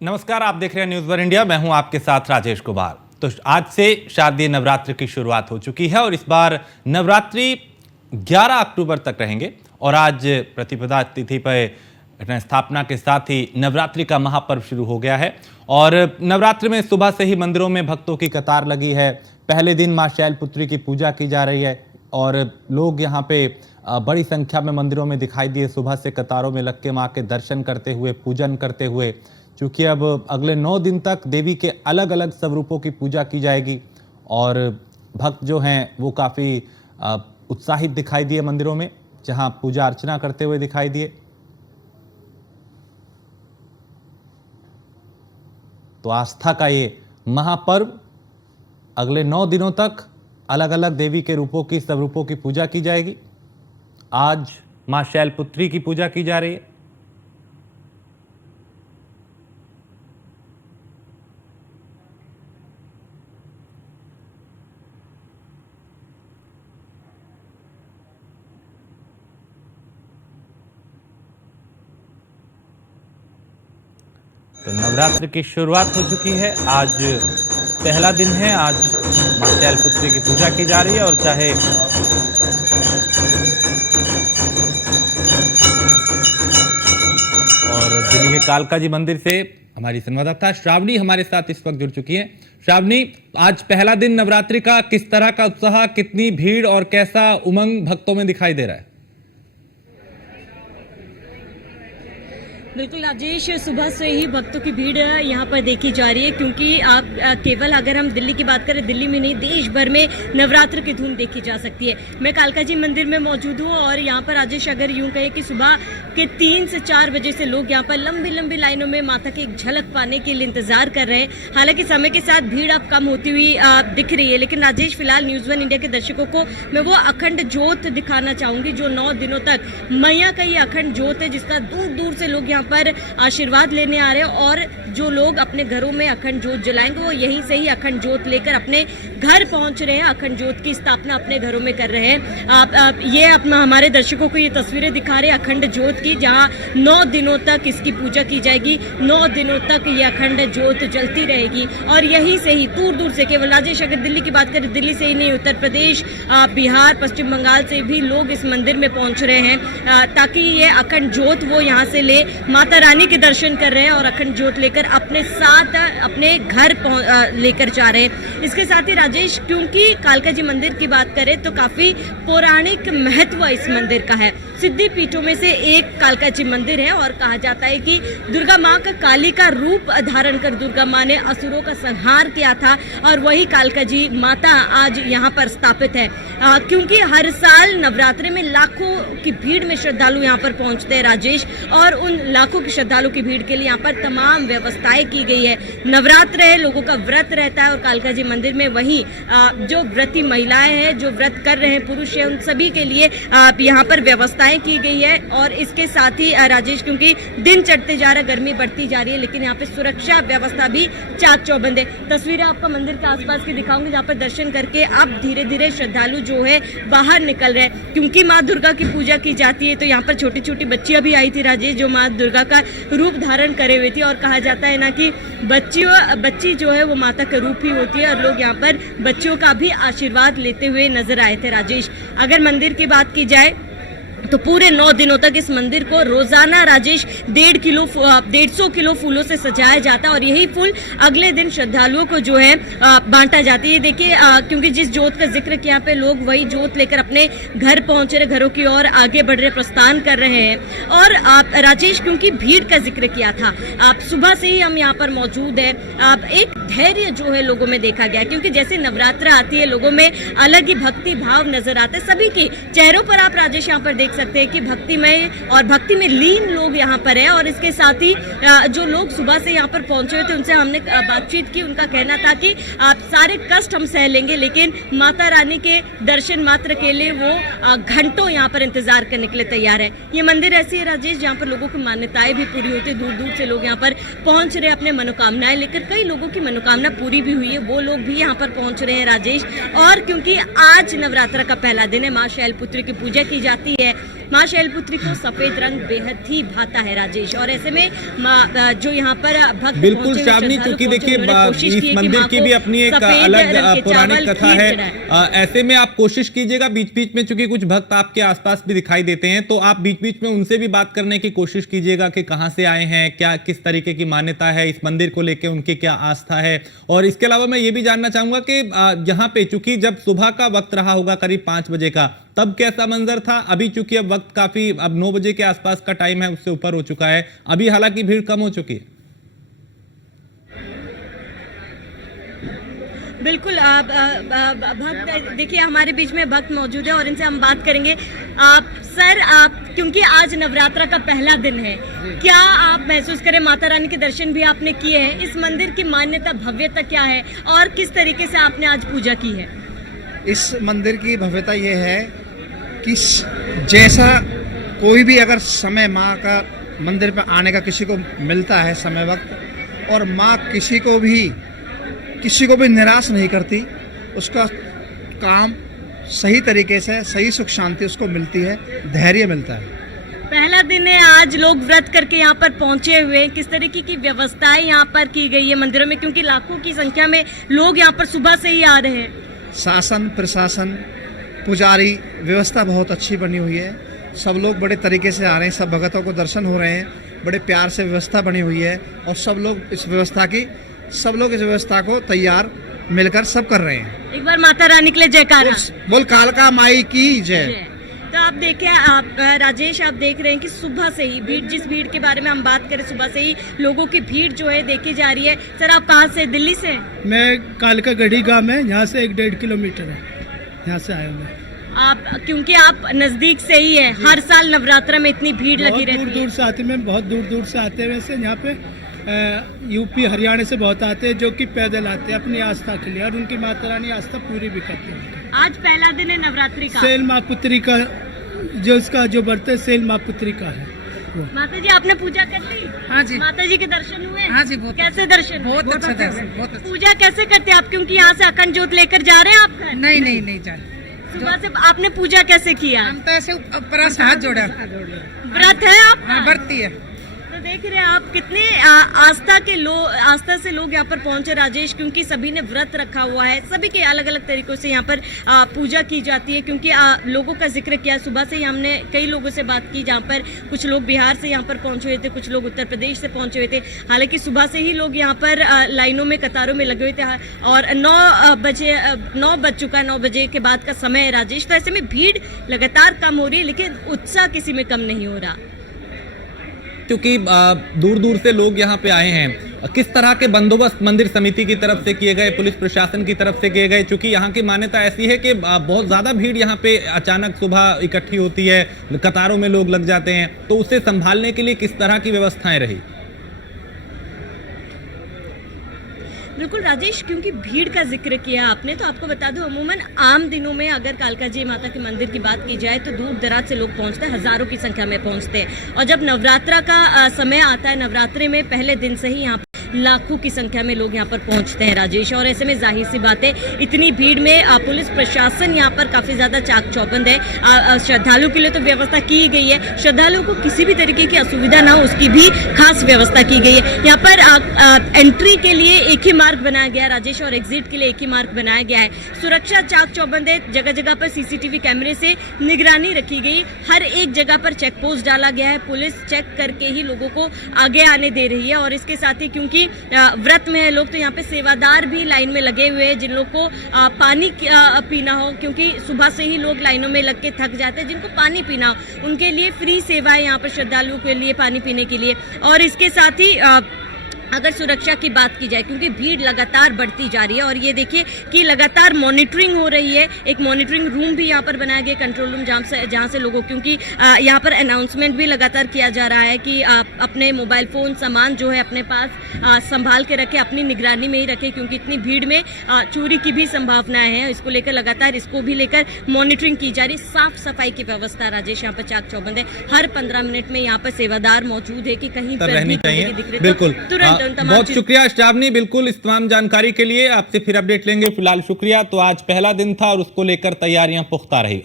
नमस्कार, आप देख रहे हैं न्यूज वन इंडिया। मैं हूं आपके साथ राजेश कुमार। तो आज से शारदीय नवरात्र की शुरुआत हो चुकी है और इस बार नवरात्रि 11 अक्टूबर तक रहेंगे और आज प्रतिपदा तिथि पर स्थापना के साथ ही नवरात्रि का महापर्व शुरू हो गया है और नवरात्रि में सुबह से ही मंदिरों में भक्तों की कतार लगी है। पहले दिन मां शैलपुत्री की पूजा की जा रही है और लोग यहाँ पे बड़ी संख्या में मंदिरों में दिखाई दिए। सुबह से कतारों में लग के मां के दर्शन करते हुए, पूजन करते हुए। चूँकि अब अगले 9 दिन तक देवी के अलग अलग स्वरूपों की पूजा की जाएगी और भक्त जो हैं वो काफ़ी उत्साहित दिखाई दिए मंदिरों में, जहां पूजा अर्चना करते हुए दिखाई दिए। तो आस्था का ये महापर्व अगले 9 दिनों तक अलग अलग देवी के रूपों की, स्वरूपों की पूजा की जाएगी। आज मां शैलपुत्री की पूजा की जा रही है। तो नवरात्र की शुरुआत हो चुकी है। आज पहला दिन है। आज मां शैलपुत्री की पूजा की जा रही है और चाहे दिल्ली के कालका जी मंदिर से हमारी संवाददाता श्रावणी हमारे साथ इस वक्त जुड़ चुकी है। श्रावणी, आज पहला दिन नवरात्रि का, किस तरह का उत्साह, कितनी भीड़ और कैसा उमंग भक्तों में दिखाई दे रहा है? बिल्कुल राजेश, सुबह से ही भक्तों की भीड़ यहाँ पर देखी जा रही है क्योंकि आप केवल अगर हम दिल्ली की बात करें, दिल्ली में नहीं देश भर में नवरात्र की धूम देखी जा सकती है। मैं कालका जी मंदिर में मौजूद हूँ और यहाँ पर राजेश अगर यूँ कहें कि सुबह के 3 से 4 बजे से लोग यहाँ पर लंबी लंबी लाइनों में माता की एक झलक पाने के लिए इंतजार कर रहे हैं। हालांकि समय के साथ भीड़ अब कम होती हुई दिख रही है, लेकिन राजेश फिलहाल न्यूज वन इंडिया के दर्शकों को मैं वो अखंड ज्योत दिखाना चाहूंगी जो 9 दिनों तक मैया का ये अखंड ज्योत है, जिसका दूर दूर से लोग यहाँ पर आशीर्वाद लेने आ रहे हैं और जो लोग अपने घरों में अखंड ज्योत जलाएंगे वो यहीं से ही अखंड ज्योत लेकर अपने घर पहुंच रहे हैं। अखंड ज्योत की स्थापना अपने घरों में कर रहे हैं। ये अपना हमारे दर्शकों को ये तस्वीरें दिखा रहे हैं अखंड ज्योत की, जहां 9 दिनों तक इसकी पूजा की जाएगी। 9 दिनों तक ये अखंड ज्योत जलती रहेगी और यहीं से ही दूर दूर से, केवल राजेश अगर दिल्ली की बात करें, दिल्ली से ही नहीं, उत्तर प्रदेश, बिहार, पश्चिम बंगाल से भी लोग इस मंदिर में पहुंच रहे हैं ताकि ये अखंड ज्योत वो यहाँ से ले माता रानी के दर्शन कर रहे हैं और अखंड ज्योत लेकर अपने साथ अपने घर लेकर जा रहे हैं। इसके साथ ही राजेश, क्योंकि कालका जी मंदिर की बात करें तो काफी पौराणिक महत्व इस मंदिर का है। सिद्धि पीठों में से एक कालका जी मंदिर है और कहा जाता है कि दुर्गा माँ का काली का रूप धारण कर दुर्गा माँ ने असुरों का संहार किया था और वही कालका जी माता आज यहाँ पर स्थापित है। क्योंकि हर साल नवरात्रि में लाखों की भीड़ में श्रद्धालु यहाँ पर पहुंचते हैं राजेश, और उन लाखों की श्रद्धालु की भीड़ के लिए यहाँ पर तमाम व्यवस्थाएं की गई है। नवरात्र है, लोगों का व्रत रहता है और कालका जी मंदिर में वही जो व्रती महिलाएं हैं, जो व्रत कर रहे हैं पुरुष है, उन सभी के लिए यहाँ पर व्यवस्थाएं की गई है। और इसके साथ ही राजेश, क्योंकि दिन चढ़ते जा रहा है, गर्मी बढ़ती जा रही है, लेकिन यहाँ पे सुरक्षा व्यवस्था भी चाक चौबंद है। तस्वीरें आपको मंदिर के आसपास की दिखाऊंगी जहाँ पर दर्शन करके अब धीरे धीरे श्रद्धालु जो है बाहर निकल रहे हैं। क्योंकि माँ दुर्गा की पूजा की जाती है तो यहाँ पर छोटी छोटी बच्चियां भी आई थी राजेश, जो माँ दुर्गा का रूप धारण करे हुए थी और कहा जाता है ना कि बच्ची जो है वो माता का रूप ही होती है और लोग यहाँ पर बच्चियों का भी आशीर्वाद लेते हुए नजर आए थे राजेश। अगर मंदिर की बात की जाए तो पूरे 9 दिनों तक इस मंदिर को रोजाना राजेश 150 किलो फूलों से सजाया जाता है और यही फूल अगले दिन श्रद्धालुओं को जो है बांटा जाती है। देखिए, क्योंकि जिस जोत का जिक्र किया पे लोग वही जोत लेकर अपने घर पहुंच रहे, घरों की ओर आगे बढ़ रहे, प्रस्थान कर रहे हैं। और राजेश, क्योंकि भीड़ का जिक्र किया था, आप सुबह से ही हम यहाँ पर मौजूद है। एक धैर्य जो है लोगों में देखा गया, क्योंकि जैसे नवरात्र आती है लोगों में अलग ही भक्ति भाव नजर आता है। सभी के चेहरों पर आप राजेश यहाँ पर देख सकते हैं कि भक्तिमय और भक्ति में लीन लोग यहाँ पर हैं। और इसके साथ ही जो लोग सुबह से यहाँ पर पहुंचे हुए थे उनसे हमने बातचीत की। उनका कहना था कि आप सारे कष्ट हम सह लेंगे, लेकिन माता रानी के दर्शन मात्र के लिए वो घंटों यहाँ पर इंतजार करने के लिए तैयार है। ये मंदिर ऐसी है राजेश जहाँ पर लोगों की मान्यताएं भी पूरी होती है। दूर दूर से लोग यहाँ पर पहुंच रहे अपने मनोकामनाएं लेकर। कई लोगों की मनोकामना पूरी भी हुई है, वो लोग भी यहाँ पर पहुंच रहे हैं राजेश। और क्योंकि आज नवरात्र का पहला दिन है, माँ शैलपुत्री की पूजा की जाती है, माँ शैलपुत्री को सफेद रंग बेहद ही भाता है राजेश, और ऐसे में जो यहाँ पर भक्त बिल्कुल श्रावणी, क्योंकि देखिए इस मंदिर की भी अपनी एक अलग पौराणिक कथा है। ऐसे में आप कोशिश कीजिएगा बीच बीच में, चूंकि कुछ भक्त आपके आसपास भी दिखाई देते हैं, तो आप बीच बीच में उनसे भी बात करने की कोशिश कीजिएगा कि कहाँ से आए हैं, क्या किस तरीके की मान्यता है इस मंदिर को लेकर, उनकी क्या आस्था है। और इसके अलावा मैं ये भी जानना चाहूंगा कि यहाँ पे चूंकि जब सुबह का वक्त रहा होगा करीब 5 बजे का, तब कैसा मंजर था? अभी चूंकि अब वक्त काफी, अब 9 बजे के आसपास का टाइम है, उससे ऊपर हो चुका है, अभी हालांकि भीड़ कम हो चुकी है। बिल्कुल, भक्त देखिए हमारे बीच में भक्त मौजूद है और इनसे हम बात करेंगे। सर, क्योंकि आज नवरात्रा का पहला दिन है, क्या आप महसूस करें, माता रानी के दर्शन भी आपने किए हैं, इस मंदिर की मान्यता भव्यता क्या है और किस तरीके से आपने आज पूजा की है? इस मंदिर की भव्यता ये है कि जैसा कोई भी अगर समय माँ का मंदिर पर आने का किसी को मिलता है समय वक्त, और माँ किसी को भी निराश नहीं करती, उसका काम सही तरीके से, सही सुख शांति उसको मिलती है, धैर्य मिलता है। पहला दिन है, आज लोग व्रत करके यहाँ पर पहुंचे हुए हैं, किस तरीके की व्यवस्थाएं यहाँ पर की गई है मंदिरों में, क्योंकि लाखों की संख्या में लोग यहाँ पर सुबह से ही आ रहे हैं? शासन, प्रशासन, पुजारी, व्यवस्था बहुत अच्छी बनी हुई है। सब लोग बड़े तरीके से आ रहे हैं, सब भगतों को दर्शन हो रहे हैं, बड़े प्यार से व्यवस्था बनी हुई है, और सब लोग इस व्यवस्था को तैयार मिलकर सब कर रहे हैं। एक बार माता रानी के लिए जयकारा बोल कालका माई की जय। तो आप देखिए, राजेश, आप देख रहे हैं कि सुबह से ही भीड़, जिस भीड़ के बारे में हम बात करें, सुबह से ही लोगों की भीड़ जो है देखी जा रही है। सर, आप कहाँ से? दिल्ली से? मैं कालका गढ़ी गांव में, यहाँ से 1-1.5 किलोमीटर है, यहाँ से आया हूँ। आप, क्योंकि आप नजदीक से ही है, हर साल नवरात्रा में इतनी भीड़ लगी रहती है। दूर दूर से आते हैं, बहुत दूर दूर से आते हैं। वैसे यहाँ पे यूपी हरियाणा से बहुत आते हैं, जो कि पैदल आते हैं अपनी आस्था के लिए, और उनकी माता रानी आस्था पूरी भी करते हैं। आज पहला दिन है नवरात्रि का। सेल माँ पुत्री का जो व्रत है, सेल माँ पुत्री का है। माता जी, आपने पूजा कर ली? हाँ जी। माता जी के दर्शन हुए? हाँ जी, बहुत कैसे दर्शन? बहुत अच्छा दर्शन, बहुत अच्छा। पूजा कैसे करते हैं आप, क्योंकि यहाँ से अखंड ज्योत लेकर जा रहे हैं आप घर? नहीं जा। सुबह से आपने पूजा कैसे किया? हम तो ऐसे ऊपर से हाथ जोड़ा। व्रत है आपका? हाँ, व्रती है। तो देख रहे हैं आप कितने आस्था से लोग यहाँ पर पहुंचे राजेश, क्योंकि सभी ने व्रत रखा हुआ है, सभी के अलग अलग तरीकों से यहाँ पर पूजा की जाती है। क्योंकि लोगों का जिक्र किया, सुबह से ही हमने कई लोगों से बात की, जहाँ पर कुछ लोग बिहार से यहाँ पर पहुंचे हुए थे, कुछ लोग उत्तर प्रदेश से पहुंचे हुए थे। हालांकि सुबह से ही लोग यहाँ पर लाइनों में, कतारों में लगे हुए थे, और 9 बज चुका है, 9 बजे के बाद का समय है राजेश। तो ऐसे में भीड़ लगातार कम हो रही है, लेकिन उत्साह किसी में कम नहीं हो रहा, क्योंकि दूर दूर से लोग यहाँ पे आए हैं। किस तरह के बंदोबस्त मंदिर समिति की तरफ से किए गए, पुलिस प्रशासन की तरफ से किए गए? क्योंकि यहाँ की मान्यता ऐसी है कि बहुत ज्यादा भीड़ यहाँ पे अचानक सुबह इकट्ठी होती है, कतारों में लोग लग जाते हैं, तो उसे संभालने के लिए किस तरह की व्यवस्थाएं रही? बिल्कुल राजेश, क्योंकि भीड़ का जिक्र किया आपने, तो आपको बता दूं, अमूमन आम दिनों में अगर कालका जी माता के मंदिर की बात की जाए तो दूर दराज से लोग पहुंचते हैं, हजारों की संख्या में पहुंचते हैं। और जब नवरात्रा का समय आता है, नवरात्रि में पहले दिन से ही यहाँ लाखों की संख्या में लोग यहाँ पर पहुंचते हैं राजेश, और ऐसे में जाहिर सी बात है, इतनी भीड़ में पुलिस प्रशासन यहाँ पर काफी ज्यादा चाक चौबंद है। श्रद्धालुओं के लिए तो व्यवस्था की गई है, श्रद्धालुओं को किसी भी तरीके की असुविधा ना हो उसकी भी खास व्यवस्था की गई है। यहाँ पर एंट्री के लिए एक ही मार्ग बनाया गया राजेश, और एग्जिट के लिए एक ही मार्ग बनाया गया है। सुरक्षा चाक चौबंद है, जगह जगह पर सीसीटीवी कैमरे से निगरानी रखी गई, हर एक जगह पर चेक पोस्ट डाला गया है, पुलिस चेक करके ही लोगों को आगे आने दे रही है। और इसके साथ ही क्योंकि व्रत में है लोग, तो यहाँ पे सेवादार भी लाइन में लगे हुए हैं, जिन लोग को पानी पीना हो, क्योंकि सुबह से ही लोग लाइनों में लग के थक जाते हैं, जिनको पानी पीना हो उनके लिए फ्री सेवा है यहाँ पर श्रद्धालुओं के लिए पानी पीने के लिए। और इसके साथ ही अगर सुरक्षा की बात की जाए, क्योंकि भीड़ लगातार बढ़ती जा रही है, और ये देखिए कि लगातार मॉनिटरिंग हो रही है, एक मॉनिटरिंग रूम भी यहाँ पर बनाया गया, कंट्रोल रूम, जहाँ से लोगों, क्योंकि यहाँ पर अनाउंसमेंट भी लगातार किया जा रहा है कि आप अपने मोबाइल फ़ोन सामान जो है अपने पास संभाल के रखें, अपनी निगरानी में ही रखें, क्योंकि इतनी भीड़ में चोरी की भी संभावनाएं हैं। इसको लेकर लगातार इसको भी लेकर मॉनिटरिंग की जा रही। साफ सफाई की व्यवस्था राजेश यहाँ पर चाक चौबंद है, हर 15 मिनट में यहाँ पर सेवादार मौजूद है कि कहीं पर रहनी चाहिए। बिल्कुल, तुरंत बहुत शुक्रिया श्रावणी, बिल्कुल इस तमाम जानकारी के लिए। आपसे फिर अपडेट लेंगे, फिलहाल शुक्रिया। तो आज पहला दिन था और उसको लेकर तैयारियां पुख्ता रही।